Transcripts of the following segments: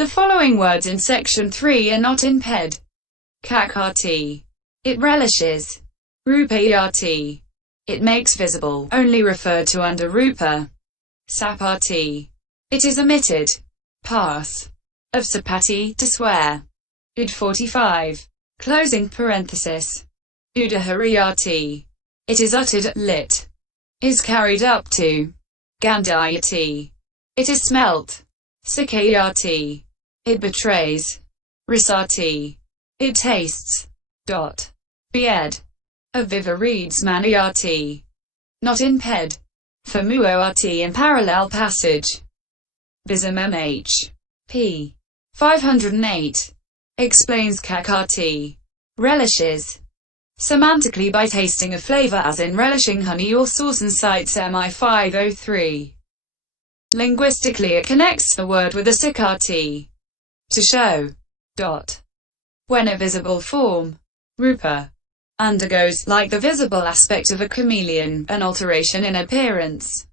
The following words in section 3 are not in ped. Cakkhati. It relishes. Rúpayati. It makes visible, only referred to under rúpa. Sapati. It is emitted. Path. Of sapati, to swear. Ud 45. Closing parenthesis. Udahariyati. It is uttered, lit. Is carried up to. Gandhayati. It is smelt. Súcayati. It betrays. Rasati. It tastes. Vibh-a. Of Vibh-a reads manayati. Not in ped. For muoati in parallel passage. Vism-mhþ. p. 508. Explains cakkhati. Relishes. Semantically by tasting a flavour as in relishing honey or sauce and cites mi 503. Linguistically it connects the word with acikkhati. To show. When a visible form, rúpa, undergoes, like the visible aspect of a chameleon, an alteration in appearance,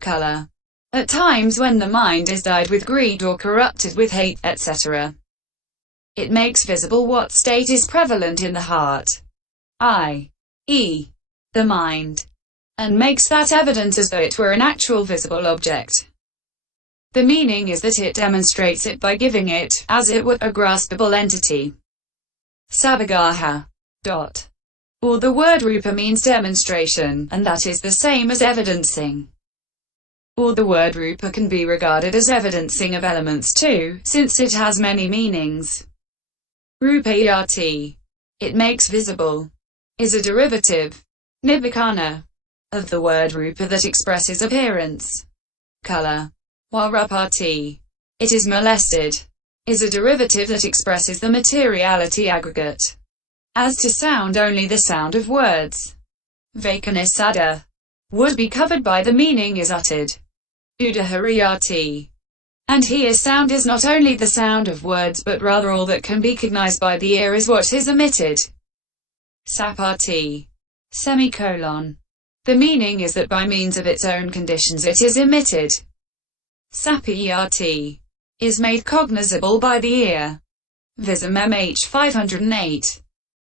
color, at times when the mind is dyed with greed or corrupted with hate, etc. It makes visible what state is prevalent in the heart, i.e., the mind, and makes that evident as though it were an actual visible object. The meaning is that it demonstrates it by giving it, as it were, a graspable entity. Saviggaha. Or the word rúpa means demonstration, and that is the same as evidencing. Or the word rúpa can be regarded as evidencing of elements too, since it has many meanings. Rúpayati. It makes visible. Is a derivative, nibbacana, of the word rúpa that expresses appearance, color. While ruppati. It is molested. Is a derivative that expresses the materiality aggregate. As to sound, only the sound of words, vacana-sadda, would be covered by the meaning is uttered. Udahariyati. And here sound is not only the sound of words but rather all that can be cognized by the ear is what is emitted. Sapati. The meaning is that by means of its own conditions it is emitted. Sappati. Is made cognizable by the ear. Vism-mhþ 508.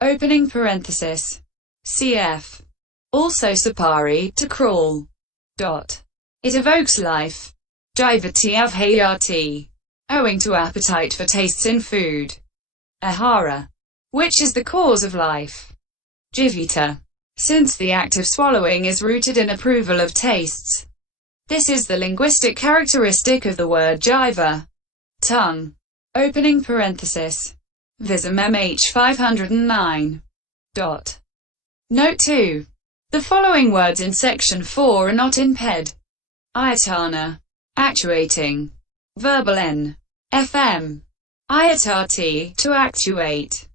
Opening parenthesis. Cf. Also sapari, to crawl. It evokes life. Vibh-a, owing to appetite for tastes in food. Ahara, which is the cause of life. Jivita, since the act of swallowing is rooted in approval of tastes. This is the linguistic characteristic of the word jiva. Tongue. Opening parenthesis. Vism-mhþ 509. Note 2. The following words in section 4 are not in ped. Ayatana. Actuating. Verbal n. fm. Ayatati, to actuate.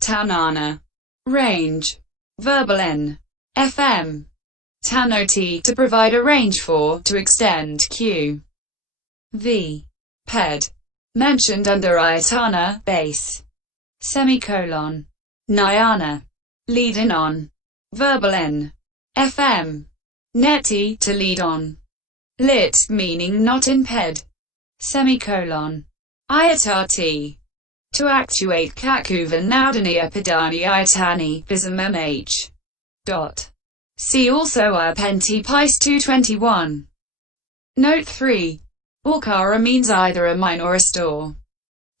Tanana. Range. Verbal n. fm. Tanoti, to provide a range for, to extend q. Ped. Mentioned under ayatana, base. Nyana. Lead in on. Verbal n. fm. Neti, to lead on. Lit, meaning not in ped. Ayatati. To actuate kakuvan naudaniya padani ayatani, Vism-mhþ. See also Ayapenti Pice 221. Note 3. Alkara means either a mine or a store.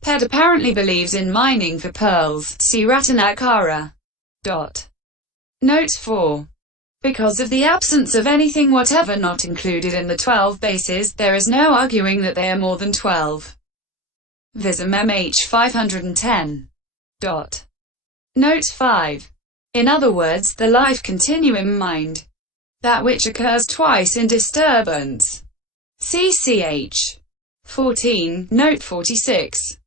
Ped apparently believes in mining for pearls, see Ratanakara. Note 4. Because of the absence of anything whatever not included in the 12 bases, there is no arguing that they are more than 12. Vism-mhþ 510. Note 5. In other words, the life continuum mind. That which occurs twice in disturbance. CCH 14, note 46.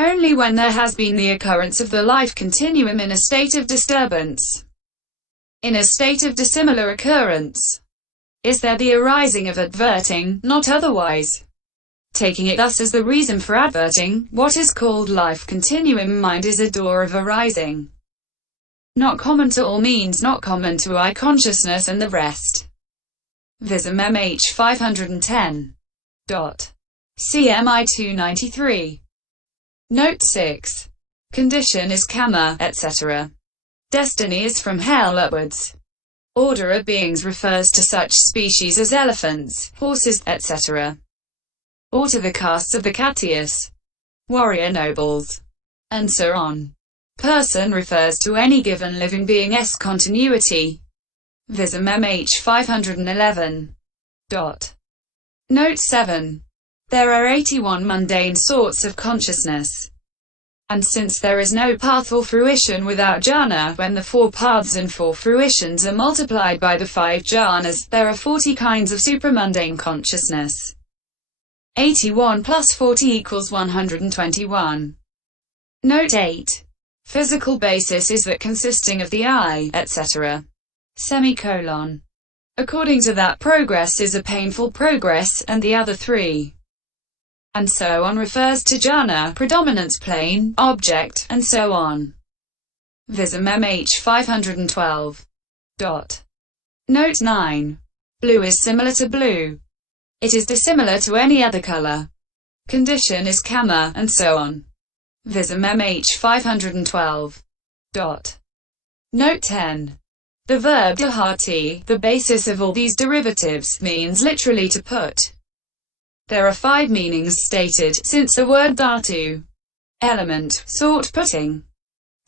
Only when there has been the occurrence of the life continuum in a state of disturbance. In a state of dissimilar occurrence. Is there the arising of adverting, not otherwise. Taking it thus as the reason for adverting, what is called life continuum mind is a door of arising. Not common to all means not common to I consciousness and the rest. Vism-mhþ 510. CMI 293. Note 6. Condition is karma, etc. Destiny is from hell upwards. Order of beings refers to such species as elephants, horses, etc. Or to the castes of the Kshatriyas, warrior nobles, and so on. Person refers to any given living being's continuity. Vism-mhþ 511. Note 7. There are 81 mundane sorts of consciousness. And since there is no path or fruition without jhana, when the 4 paths and 4 fruitions are multiplied by the 5 jhanas, there are 40 kinds of supramundane consciousness. 81 plus 40 equals 121. Note 8. Physical basis is that consisting of the eye, etc. According to that, progress is a painful progress, and the other 3. And so on refers to jhana, predominance, plane, object, and so on. Vism-mhþ 512. Note 9. Blue is similar to blue. It is dissimilar to any other color. Condition is karma, and so on. Vism-mhþ 512. Note 10. The verb gandhayati, the basis of all these derivatives, means literally to put. There are 5 meanings stated, since the word dhatu, element, sort putting,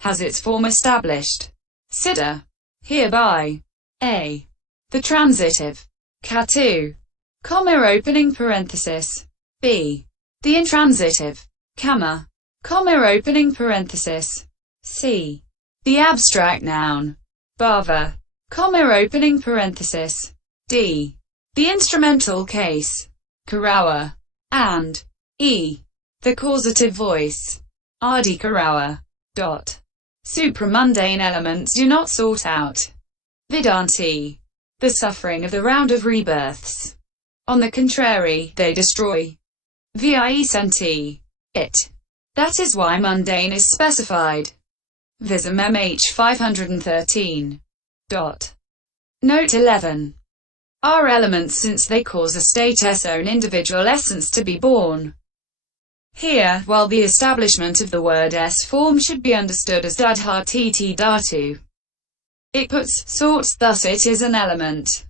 has its form established. Siddha, hereby. A. The transitive, khatu, comma opening parenthesis. B. The intransitive, kamma, comma opening parenthesis. C. The abstract noun, bhava, comma opening parenthesis. D. The instrumental case, karawa, and E. The causative voice, adi karawa. Supramundane elements do not sort out Vedanti, the suffering of the round of rebirths. On the contrary, they destroy Vibh-a, it. That is why mundane is specified. Vism-mhþ 513. Note 11. Are elements since they cause a state's own individual essence to be born. Here, while the establishment of the word s form should be understood as dudhati dhatu, it puts sorts, thus it is an element.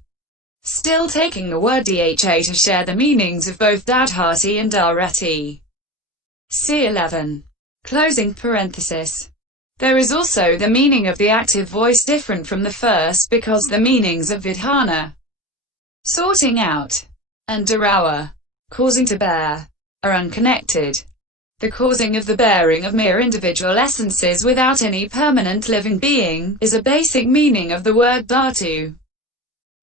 Still taking the word dha to share the meanings of both dudhati and dharati. C11. Closing parenthesis. There is also the meaning of the active voice different from the first because the meanings of vidhana, sorting out, and dharawa, causing to bear, are unconnected. The causing of the bearing of mere individual essences without any permanent living being, is a basic meaning of the word dhatu,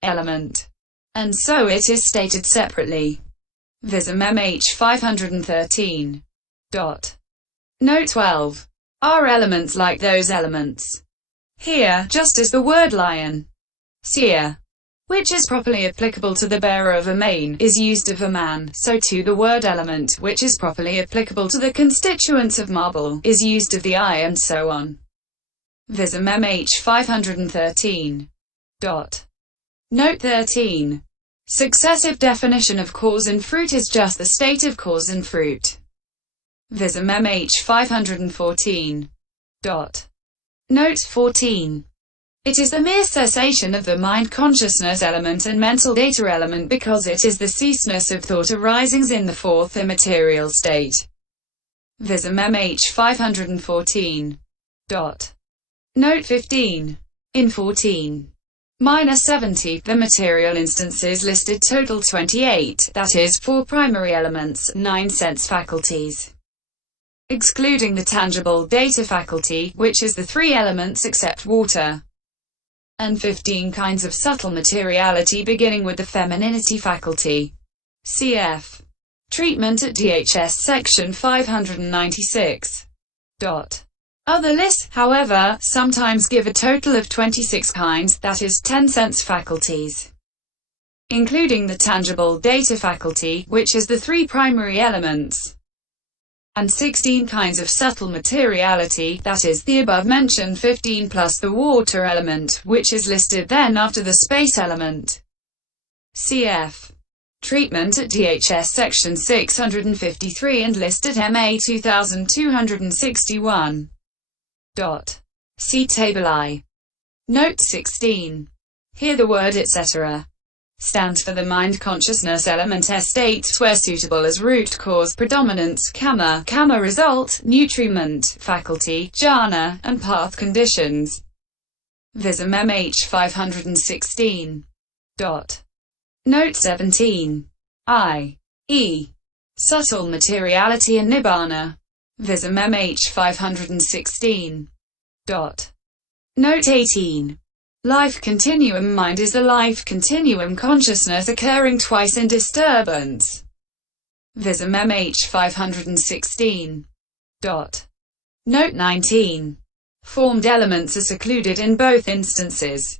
element. And so it is stated separately. Vism-mhþ 513. Note 12. Are elements like those elements? Here, just as the word lion, seer, which is properly applicable to the bearer of a mane, is used of a man, so too the word element, which is properly applicable to the constituents of marble, is used of the eye, and so on. Vism-mhþ 513. Note 13. Successive definition of cause and fruit is just the state of cause and fruit. Vism-mhþ 514. Note 14. It is the mere cessation of the mind consciousness element and mental data element because it is the ceaseness of thought arisings in the 4th immaterial state. Vism-mhþ 514. Note 15. In 14-70, the material instances listed total 28, that is, 4 primary elements, 9 sense faculties, excluding the tangible data faculty, which is the 3 elements except water, and 15 kinds of subtle materiality beginning with the femininity faculty. Cf. Treatment at DHS section 596. Other lists, however, sometimes give a total of 26 kinds, that is, 10 sense faculties, including the tangible data faculty, which is the 3 primary elements, and 16 kinds of subtle materiality, that is, the above-mentioned 15 plus the water element, which is listed then after the space element. Cf. Treatment at DHS Section 653 and list at MA 2261. See Table I. Note 16. Here the word etc. stands for the mind consciousness element states where suitable as root cause predominance, karma result, nutriment, faculty, jhana, and path conditions. Vism-mhþ 516. Note 17. I.e. subtle materiality and nibbacana. Vism-mhþ 516. Note 18. Life continuum mind is a life continuum consciousness occurring twice in disturbance. Vism-mhþ 516. Note 19. Formed elements are secluded in both instances,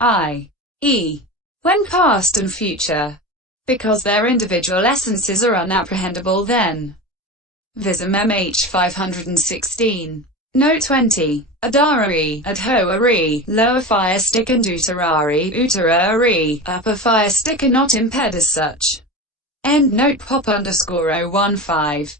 i.e. when past and future, because their individual essences are unapprehendable then. Vism-mhþ 516. Note 20. Adharari, adhoari, lower fire stick and udarari, upper fire stick are not impaired as such. End note pop_015.